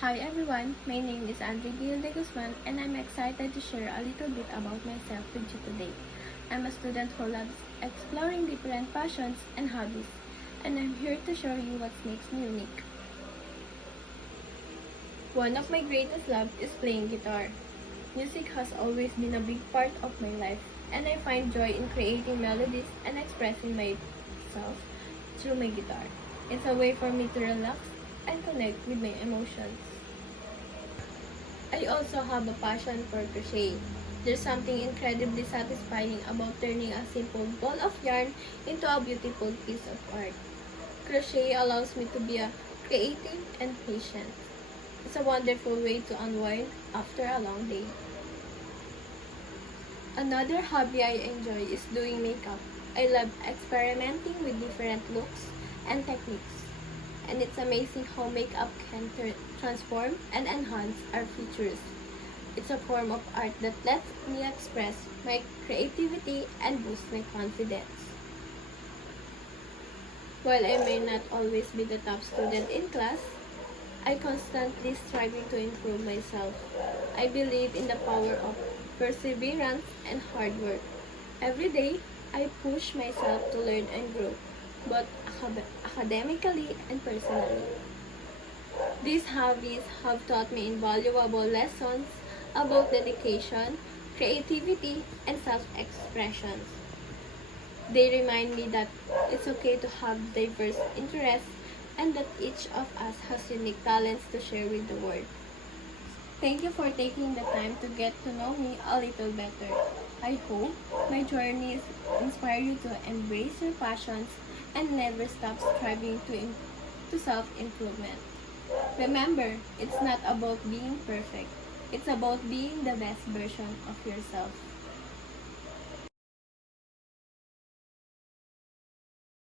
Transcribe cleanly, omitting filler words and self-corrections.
Hi everyone, my name is Andre de Guzman and I'm excited to share a little bit about myself with you today. I'm a student who loves exploring different passions and hobbies, and I'm here to show you what makes me unique. One of my greatest loves is playing guitar. Music has always been a big part of my life, and I find joy in creating melodies and expressing myself through my guitar. It's a way for me to relax and connect with my emotions. I also have a passion for crochet. There's something incredibly satisfying about turning a simple ball of yarn into a beautiful piece of art. Crochet allows me to be a creative and patient. It's a wonderful way to unwind after a long day. Another hobby I enjoy is doing makeup. I love experimenting with different looks and techniques, and it's amazing how makeup can transform and enhance our features. It's a form of art that lets me express my creativity and boost my confidence. While I may not always be the top student in class, I constantly striving to improve myself. I believe in the power of perseverance and hard work. Every day, I push myself to learn and grow, both academically and personally. These hobbies have taught me invaluable lessons about dedication, creativity, and self-expression. They remind me that it's okay to have diverse interests and that each of us has unique talents to share with the world. Thank you for taking the time to get to know me a little better. I hope my journey inspire you to embrace your passions and never stop striving to self-improvement. Remember, it's not about being perfect. It's about being the best version of yourself.